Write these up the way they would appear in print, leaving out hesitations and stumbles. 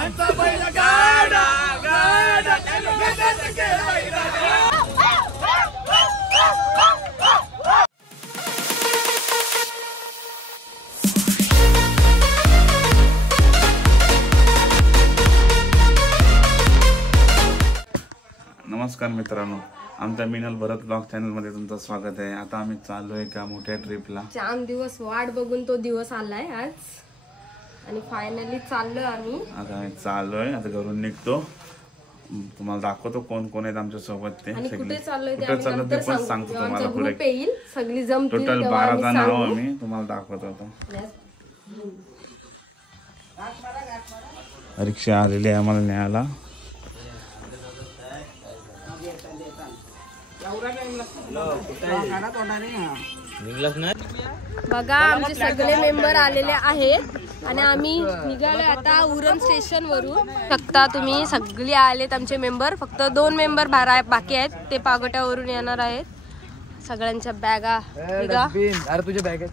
नमस्कार मित्रांनो, आमच्या मिनल भरत ब्लॉग चॅनल मध्ये तुमचं स्वागत आहे। आता आम्ही चाललोय एका मोठ्या ट्रिपला। 4 दिवस वाट बघून तो दिवस आलाय आज आणि फायनली चाललोय आम्ही। आता घरून निघतो, तुम्हाला दाखवतो कोण कोण आहेत आमच्या सोबत ते। कुठे चाललोय ते पण सांगतो तुम्हाला पुढे। येईल सगळी जमतील। टोटल 12 जण आहोत आम्ही, तुम्हाला दाखवतो आता। रिक्षा आलेली आहे आम्हाला न्यायला। बघा आमचे सगळे मेंबर आलेले आहेत आणि आम्ही निघालो आता उरण स्टेशन वरून। फक्त तुम्ही सगळे आलेत आमचे मेंबर, फक्त 2 मेंबर बाकी आहेत, ते पागोट्यावरून येणार आहेत। सगळ्यांच्या बॅगा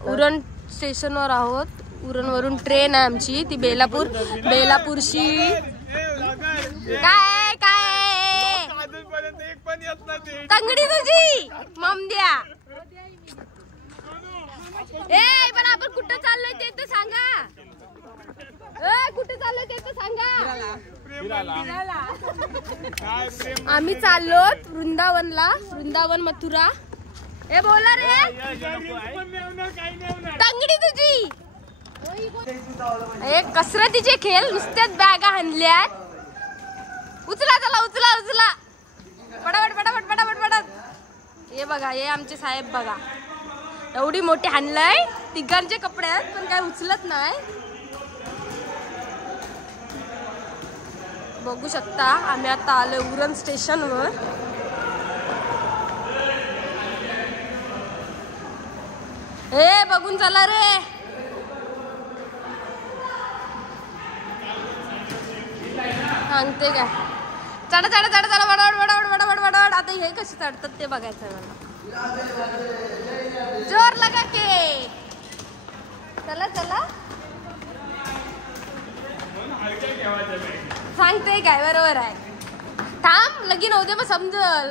उरण स्टेशनवर आहोत। उरण वरून ट्रेन आहे आमची, ती बेलापूरशी काय तंगडी तुझी ममद्या। पण आपण कुठं चाललोय ते तर सांगा। कुठे चाललोय ते तर सांगा। आम्ही चाललो वृंदावन मथुरा। बोला रे तंगडी तुझी। कसरतीचे खेळ, नुसत्याच बॅगा हाणल्यात। उचला पटापट। हे बघा, हे आमचे साहेब बघा, एवढी मोठी हाणलंय। तिघांचे कपडे आहेत पण काय उचलत नाही। बघू शकता आम्ही आता आलोय उरण स्टेशनवर। बघून चला रे। सांगते काय, चढा वडावड। आता हे कसे चढतात ते बघायचं मला। जोर लगा के चला। सांगते काय, बरोबर आहे। थांब, लगीन होते मग समजल।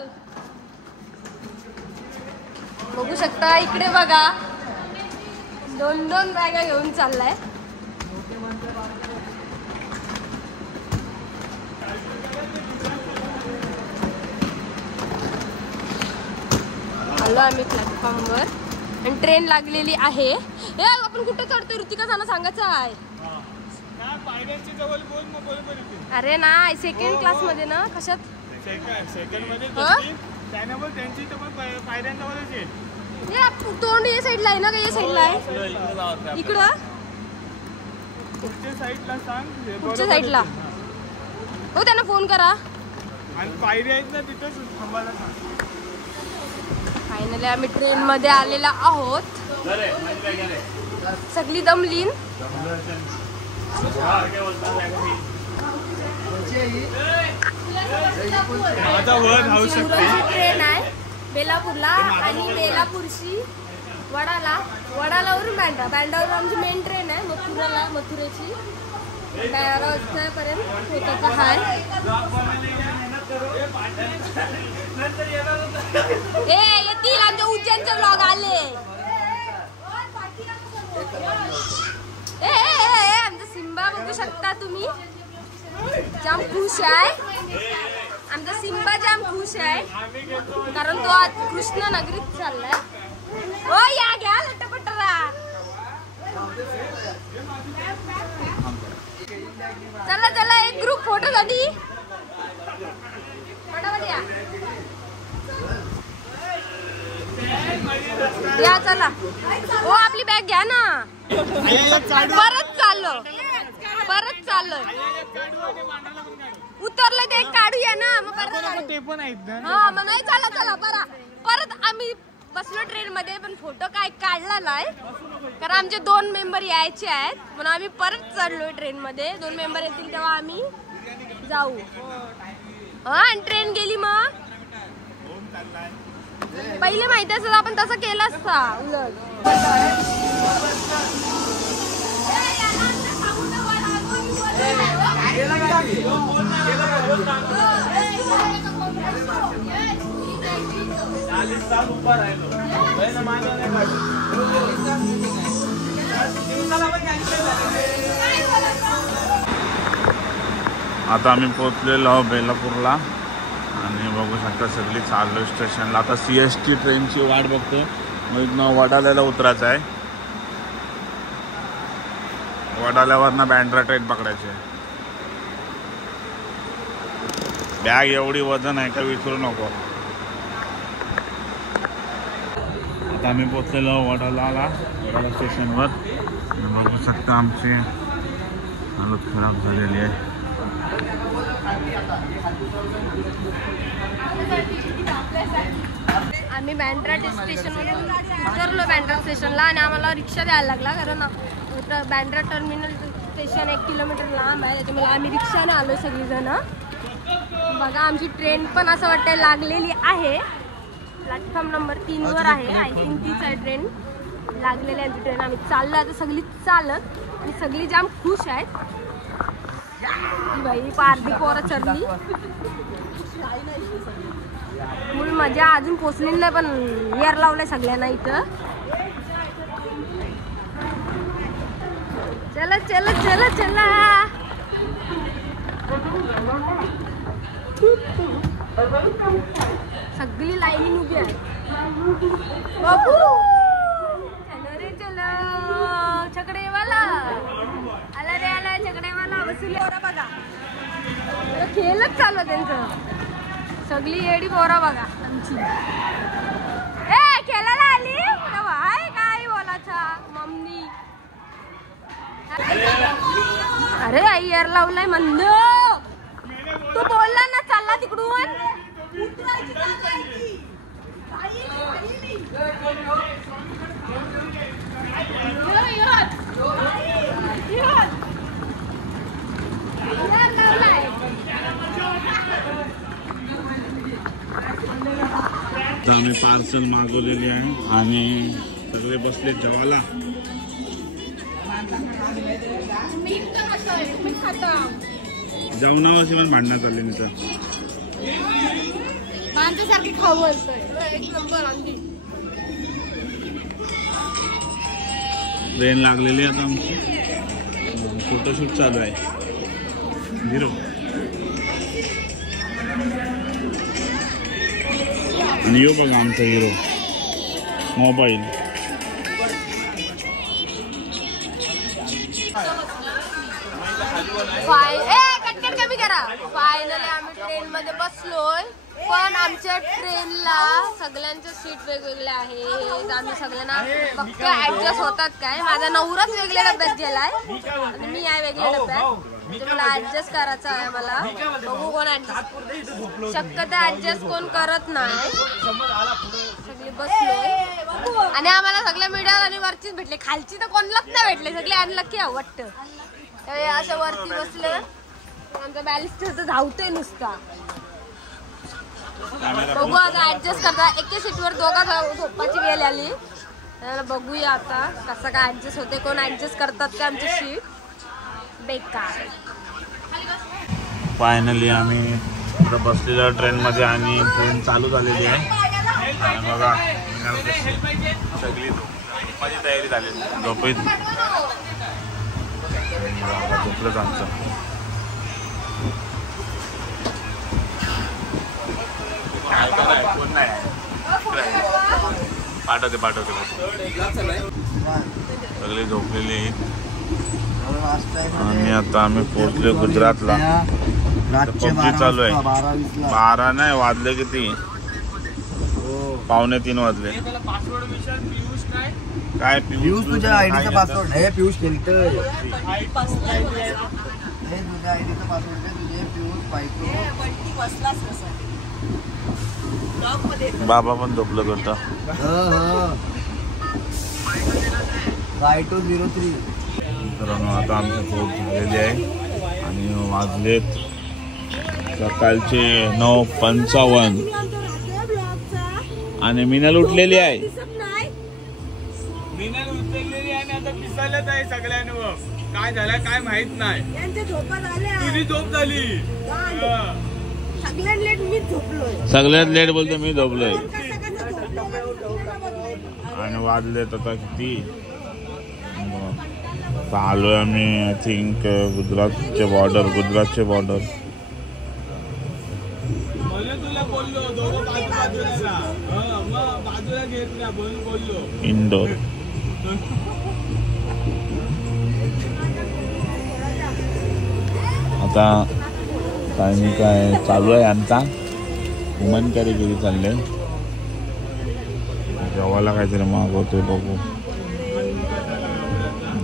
बघू शकता इकडे बघा, 2 बॅगा घेऊन चाललाय। आलो आम्ही प्लॅटफॉर्मवर आणि ट्रेन लागलेली आहे। आपण कुठे चढतोय ऋतिका, सांगा सांगायचं आहे। अरे नाही, सेकंड क्लास मध्ये ना। कशात तोंड या साईडला आहे ना, का या साईडला आहे? इकडं पुढच्या साईडला हो, त्यांना फोन करा। पायऱ्या आहेत ना तिथं थांबायला सांग। फायनली आम्ही ट्रेन मध्ये आलेला आहोत। सगळी दमलीन। ट्रेन आहे बेलापूरला आणि बेलापूरशी वडालावरून बँडावर आमची मेन ट्रेन आहे मथुरेची 12 वाजतापर्यंत होता हाय। येतील आमच्या उज्जैनचे ब्लॉग आले। आमचा सिम्बा बघू शकता तुम्ही, जाम खुश आहे। आमचा सिम्बा जाम खुश आहे कारण तो आज कृष्ण नगरीत चाललाय। या घ्या लटपटरा। चला एक ग्रुप फोटो साठी या चला। आपली बॅग घ्या ना। परत चाललो उतरलं ते काढूया ना, मग ते पण आहेत ना। मग नाही चला परत आम्ही बसलो ट्रेन मध्ये, पण फोटो काय काढला नाही कारण आमचे 2 मेंबर यायचे आहेत, म्हणून आम्ही परत चढलोय ट्रेन मध्ये। 2 मेंबर येतील तेव्हा आम्ही जाऊ। आणि ट्रेन गेली मग पहिले माहिती असत आपण तसं केलं असता उलट। आता आम्ही पोहोचलेलो आहोत बेलापूरला आणि बघू शकता सगळी चाललो स्टेशनला. आता CST ट्रेनची वाट बघतो. मग इथनं वडाल्याला उतरायचं आहे. वडाल्यावरनं बँड्रा ट्रेन पकडायची आहे. बॅग एवढी वजन आहे का विसरू नको. आता आम्ही पोहोचलेलो वडाला स्टेशनवर. बघू शकता आमची हालत खराब झालेली आहे. आम्ही बँड्रा स्टेशनवरून उतरलो बँड्रा स्टेशनला आणि आम्हाला रिक्षा द्यायला लागला कारण बँड्रा टर्मिनल स्टेशन 1 किलोमीटर लांब आहे. त्याच्यामुळे आम्ही रिक्षाने आलो सगळीजण. बघा आमची ट्रेन पण असं वाटतं लागलेली आहे. प्लॅटफॉर्म नंबर 3 वर आहे. आय थिंक तीच आहे ट्रेन. लागलेली आहे ट्रेन. आम्ही चाललो आता सगळी चालत आणि सगळी जाम खुश आहेत. बाई पारधी पोरं चढली. मूळ मजा अजून पोचलेली नाही पण एअर लावलंय सगळ्यांना इथं. चला चला चला चला. सगळी लाईन उभी आहे. बाबू चलो रे चलो छकडेवाला आला रे आला छकडेवाला वसुली बघा. खेळच चालू आहे त्यांचं. सगळी येडी पोरा बघा आमची. ए खेळायला आली हाय काय बोलायचा मम्मी. अरे आई एअर लावलाय मंद. तू बोलला ना चालला तिकडून. आम्ही पार्सल मागवलेली आहे आणि सगळे बसले जेवायला. जेवणावरची पण भांडण्यात आले नाही तर माणसासारखी खाऊ बोलतोय. एक नंबर अंडी. ट्रेन लागलेली आता आमची. फोटोशूट चालू आहे. हिरो आणि यो बघा आमचा हिरो मोबाईल. कटकट कमी करा. फायनली आम्ही ट्रेन मध्ये बसलोय पण आमच्या ट्रेनला सगळ्यांचे सीट वेगवेगळे आहेत. आम्ही सगळ्यांना फक्त ऍडजस्ट होतात काय. माझा नवराच वेगळ्या डब्यात गेलाय आणि मी आहे वेगळ्या डब्यात. म्हणजे मला ऍडजस्ट करायचं आहे. मला बघू कोण ऍडजस्ट. शक्यतो ऍडजस्ट कोण करत नाही. सगळे बसलोय आणि आम्हाला सगळ्या मीडिया आणि वरचीच भेटले. खालची तर कोणालाच नाही भेटले. सगळे अनलकी वाटतं. असं वरती बसले. आमचा बॅलिस्टर तर धावतोय नुसता. बघू आता ऍडजस्ट करता. एके सीटवर दोघा झोपाची वेळ आली. बघूया आता कसं काय ऍडजस्ट होते. कोण ऍडजस्ट करतात का आमची सीट. बेकार. फायनली आम्ही आता बसलेल्या ट्रेनमध्ये आणि ट्रेन चालू झालेली आहे. आणि बघा सगळी झोपण्याची तयारी झालेली. झोपेत झोपलंच आमचं. कोण नाही पाठवते सगळे झोपलेले आहेत. आणि आता आम्ही पोहोचलो गुजरातला. पबजी चालू आहे. 12 नाही वाजले किती 2:45 वाजले. काय पियुष तुझ्या आयडीचा पासवर्ड आहे. पियुष खेळतोय. तुझ्या आयडीचा पासवर्ड आहे. तुझे पियुष बायको. बाबा पण झोपलं होतं. मित्रांनो आता आमची झोप झालेली आहे आणि वाजलेत सकाळचे 9:55 आणि मिनल उठलेली आहे. मिनल उठलेली आहे आणि आता दिसायलाच आहे सगळ्यांना. काय झालं काय माहित नाही. यांच्या झोपा झाल्या. तुझी झोप झाली. सगळ्यात लेट मीच झोपलोय. सगळ्यात लेट बोलतो मी झोपलोय. कसं आणि वाजलेत आता किती आलोय आम्ही आय थिंक गुजरातचे बॉर्डर म्हणून तुला बोललो दोघं बाजूला मग बाजूला घेत ना म्हणून बोललो. इंदोर. आता काय चालू आहे आमचा वुमन कॅरीगिरी चालले. जेवायला काहीतरी मागवतोय बघू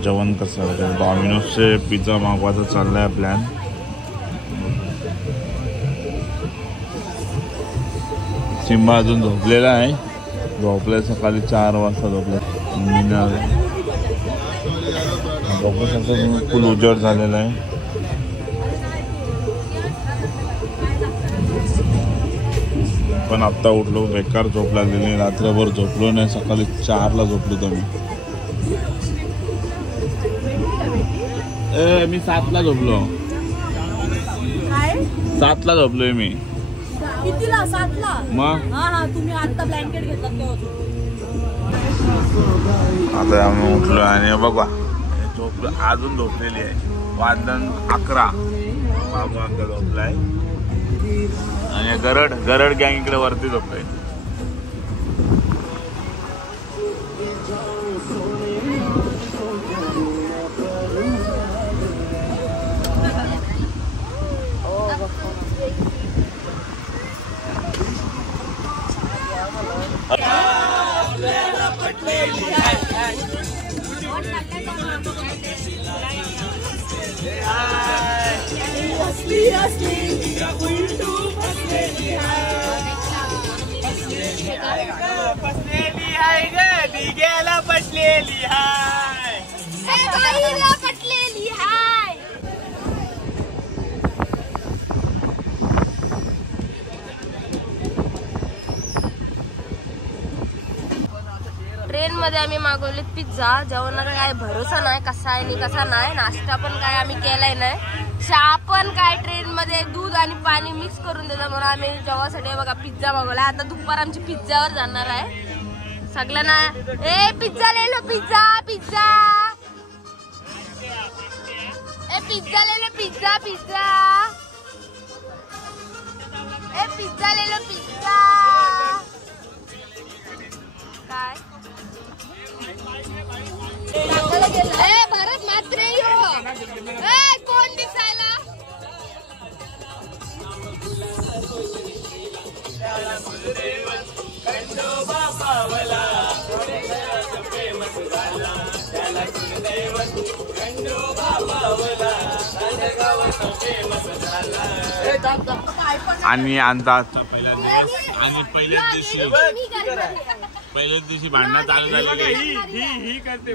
जेवण कसं. डॉमिनोजचे पिझ्झा मागवायचा चाललाय प्लॅन. सिम्बा अजून झोपलेला आहे. झोपले सकाळी 4 वाजता झोपले. बघू शकता तुम्ही फुल उजेड झालेला आहे. पण आत्ता उठलो बेकार झोप लागलेली. रात्रभर झोपलो नाही. सकाळी 4ला झोपलो तुम्ही. मी 7ला झोपलो. 7ला झोपलोय मी. कितीला? 7ला. मग हा तुम्ही आता ब्लँकेट घेतला तेव्हा. आता आम्ही उठलो आणि बघा झोपलो. अजून झोपलेली आहे. वाजन 11. बाबू आमचा झोपलाय आणि गरड गँग इकडे वरती झोपलाय. बसलेली आहे ग दिग्याला पटलेली हाय. पटलेली हाय. ट्रेन मध्ये आम्ही मागवले पिझ्झा. जेवणाचा काय भरोसा नाही कसा आहे आणि कसा नाही. नाश्ता पण काय आम्ही केलाय नाही. चहा पण काय ट्रेन मध्ये दूध आणि पाणी मिक्स करून देतात म्हणून आम्ही जेवणासाठी बघा पिझ्झा मागवला. आता दुपार आमची पिझ्झावर जाणार आहे. सगळ्यांना ए पिझ्झा ले लो पिझ्झा पिझ्झा ए पिझ्झा ले लो पिझ्झा पिझ्झा ए पिझ्झा ले लो पिझ्झा. काय ए भरत मात्र ए कोण दिसायला. आणि आता पहिल्या दिवस आणि पहिल्याच दिवशी भांडणं चालू झालेली. ही करते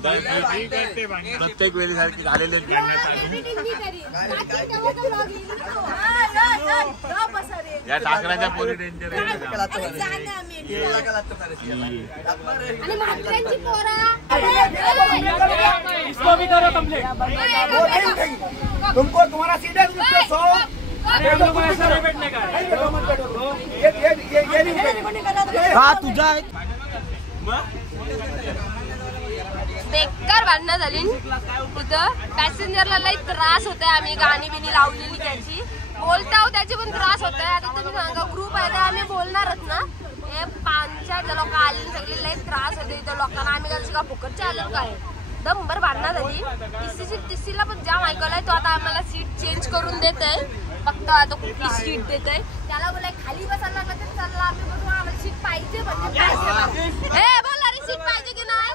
प्रत्येक वेळी सारखी झालेले या ठाकराच्या पोरी डेंजर तुमको तुम्हारा सीधा तुझा बेकार भांडणं झाली तिथं. पॅसेंजरला लई त्रास होतोय. आम्ही गाणी बिनी लावलेली त्याची बोलता त्याची पण त्रास होतोय. आता तुम्ही सांगा ग्रुप आहे तर आम्ही बोलणारच ना. हे 5-4 लोक आले सगळे लई त्रास होते इथं लोकांना. आम्ही कसं का फुकटचे आलो काय दमभर भांडणं झाली. टीसीला पण जाम ऐकवलाय. तो आता आम्हाला सीट चेंज करून देत आहे. फक्त आता कुठली सीट देत आहे त्याला बोलाय खाली बसायला लागला तर चालला. आम्ही बघू आम्हाला सीट पाहिजे म्हणजे हे बोला रे सीट पाहिजे की नाही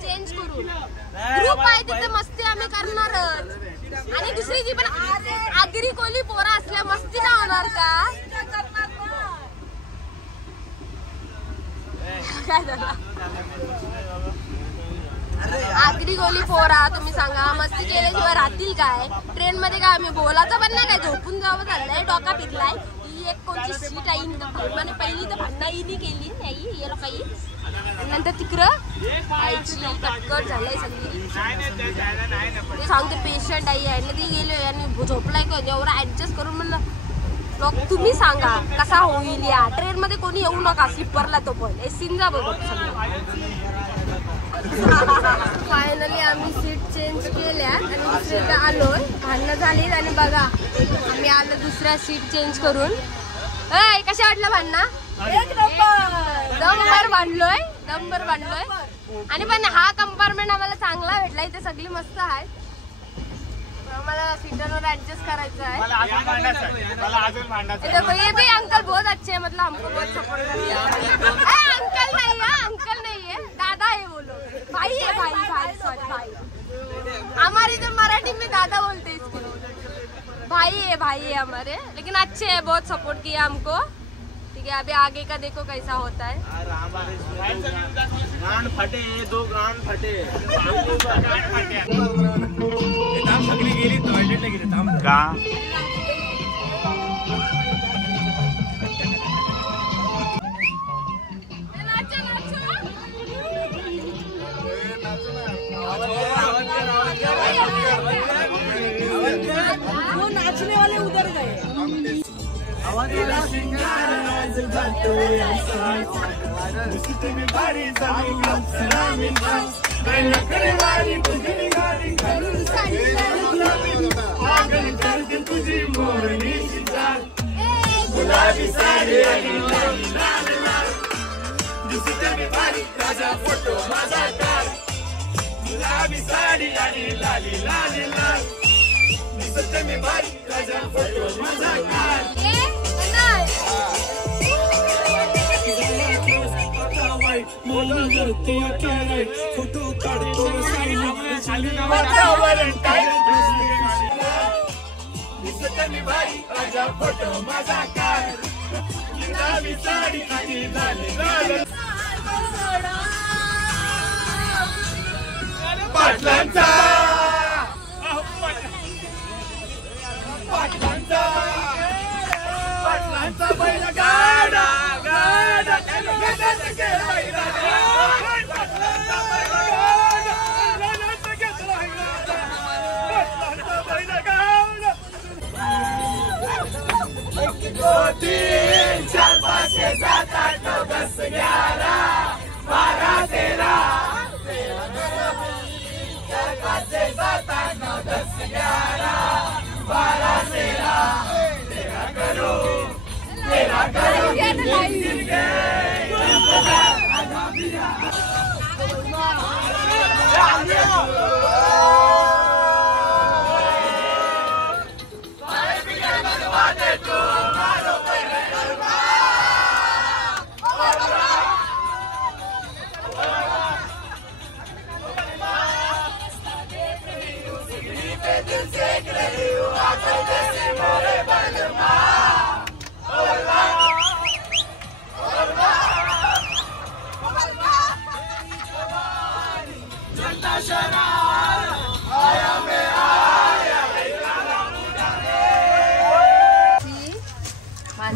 चेंज करून ग्रुप आहे तिथे मस्ती आम्ही करणारच. आणि दुसरी जी पण आगरी कोली पोरा असल्या मस्ती ना होणार का. काय झालं आगरी गोली पोरा तुम्ही सांगा मस्ती केल्याशिवाय राहतील काय. ट्रेन मध्ये काय आम्ही बोलायचं पण नाही काय झोपून जावं चाललंय. डोका पिकलाय एक कोणची सीट आहे म्हणजे पहिली तर भांडणाईनी केली नाही ये काही नंतर तिकडं आईची कटकट झालंय सगळी ते सांगते पेशंट आई आहे ना ती गेली आणि झोपलाय का एवढं ऍडजस्ट करून म्हणलं लोक तुम्ही सांगा कसा होईल या ट्रेन मध्ये कोणी येऊ नका स्लीपरला तो पण एसीन जा बघ फायनली आम्ही सीट चेंज केल्या आणि दुसरीकडे आलोय भांडणं झाली आणि बघा आम्ही आलो दुसऱ्या सीट चेंज करून कशा वाटलं भांडणं दमभर बांधलोय आणि पण हा कंपार्टमेंट आम्हाला चांगला भेटला इथे सगळी मस्त आहे आम्हाला सीटरवर ऍडजस्ट करायचं है देखो ये भी अंकल बहुत अच्छे हैं मतलब हमको बहुत सपोर्ट करते हैं अंकल नहीं है दादा है वो लोग भाई है भाई सॉरी भाई हमारी तो मराठी में दादा बोलते हैं इसको भाई है हमारे लेकिन अच्छे है बहुत सपोर्ट किया हमको ठीक है अभी आगे का देखो कैसा होता है गांड फटे 2 गांड फटे गेली टॉयलेटला गेली थांब का वो नाचने वाले उधर गए गुलाबी साडी आणि लाली लाल लाल दिसते मी बारीक राजा फोटो माझा काढ गुलाबी साडी आणि लाली लाल लाल दिसते मी बारीक राजा फोटो माझा काढ फोटो काढतो दिसते मी बारीक राजा फोटो माझा काढ गुलाबी साडी आणि लाली लाल पाटलांचा बैल गाडा गाडा तीन चार 5 6 7 8 9 10 11 12 13 4 5 6 7 8 9 10 11 12 13 करो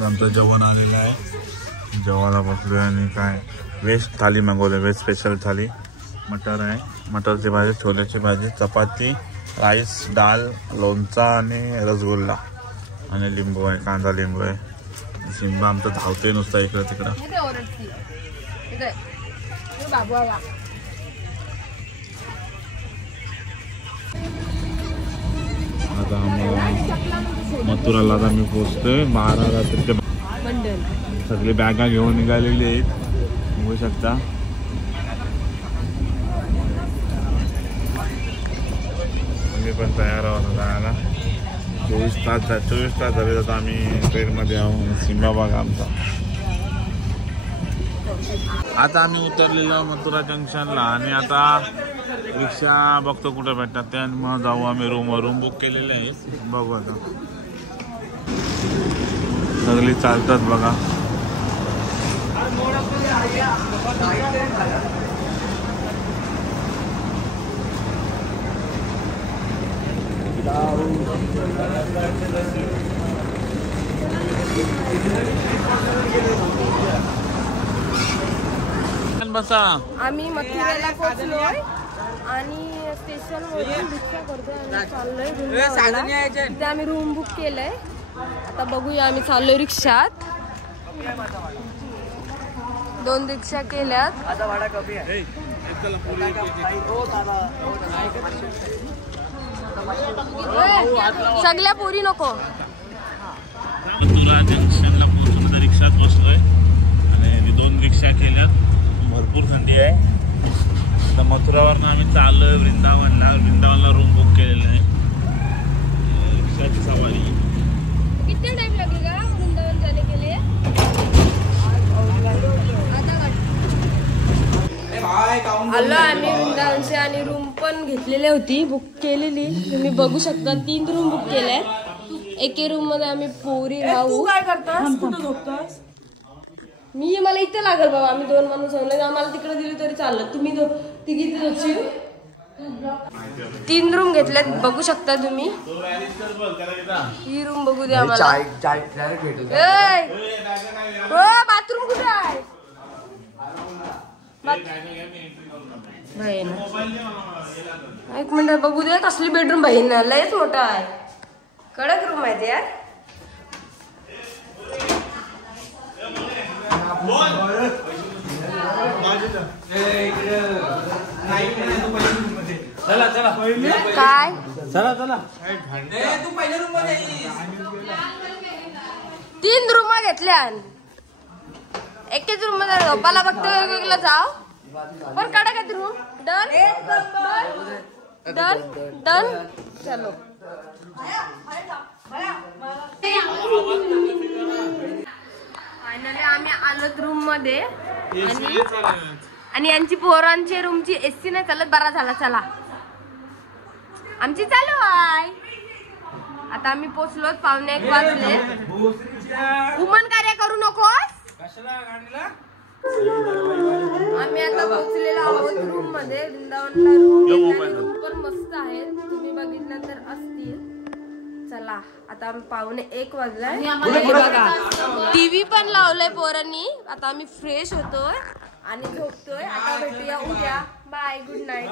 आमचं जेवण आलेलं आहे जेवायला बसलोय आणि काय व्हेज थाली मागवले व्हेज स्पेशल थाली मटर आहे मटरची भाजी छोल्याची भाजी चपाती राईस डाळ लोणचा आणि रसगुल्ला आणि लिंबू आहे कांदा लिंबू आहे शिंबा आमचं धावते नुसता इकडं तिकडं आता आम्हाला मथुराला आता मी पोचतोय 12 रात्रीचे सगळी बॅगा घेऊन निघालेली आहेत बघू शकता मी पण तयार आहोत जायला 24 तास झाले आता आम्ही ट्रेनमध्ये आहोत सिम्बा बघा आमचा आता आम्ही उतरलेलो मथुरा जंक्शनला आणि आता रिक्षा बघतो कुठे भेटतात ते आणि मग जाऊ आम्ही रूम बुक केलेले आहे बघू आता सगळी चालतात बघा बसा. आम्ही मथुरेला पोहोचलोय आणि स्टेशन वरून रिक्षा करतोय आणि चाललोय वृंदावनला. तिथे आम्ही रूम बुक केलंय. आता बघूया आम्ही चाललोय रिक्षात. 2 रिक्षा केल्यात. आता भाडा कमी आहे. सगळ्या पोरी नको. मथुरा जंक्शनला पोहोचून रिक्षात बसलोय आणि 2 रिक्षा केल्यात. भरपूर थंडी आहे. आता मथुरावरनं आम्ही चाललोय वृंदावनला रूम बुक केलेलं आहे. रिक्षाची सवारी. किती टाइम लागेगा वृंदावन जाने के लिए? आलो आम्ही वृंदावनचे आणि रूम पण घेतलेली होती, बुक केलेली. तुम्ही बघू शकता 3 रूम बुक केल्या. एके रूम मध्ये आम्ही पोरी राहू. काय करतास? कुठं झोपतास? मला इथे लागल बाबा. आम्ही 2 माणूस सांगले. आम्हाला तिकडे दिली तरी चाललं. तुम्ही तिघी झोपशील. 3 रूम घेतल्यात बघू शकता तुम्ही. ही रूम बघू द्या आम्हाला. बाथरूम कुठे आहे? एक मिनिट बघू दे. कसली बेडरूम भाई ना, लयच मोठा आहे. कडक रूम आहे यार. काय चला चला. 3 रूम घेतल्या. एकेच रूम मध्ये झोपायला फक्त वेगवेगळं जाव. पण कडक आहेत रूम. Done done done. चलो फायनली आम्ही आलोत रूम मध्ये. आणि यांची पोरांची रूमची एसी नाही चालत. बरा झाला. चला आमची चालू आहे. आता आम्ही पोचलो. 1:15 वाजले. उमन कार्य करू नकोस. आम्ही आता पोहोचलेलो आहोत रूम मध्ये. वृंदावनला रूम पण मस्त आहे. तुम्ही बघितलं तर असतील. चला आता आम्ही 1:15 वाजलाय. टीव्ही पण लावलंय पोरांनी. आता आम्ही फ्रेश होतोय आणि झोपतोय. आता भेटूया उद्या. बाय. Good night.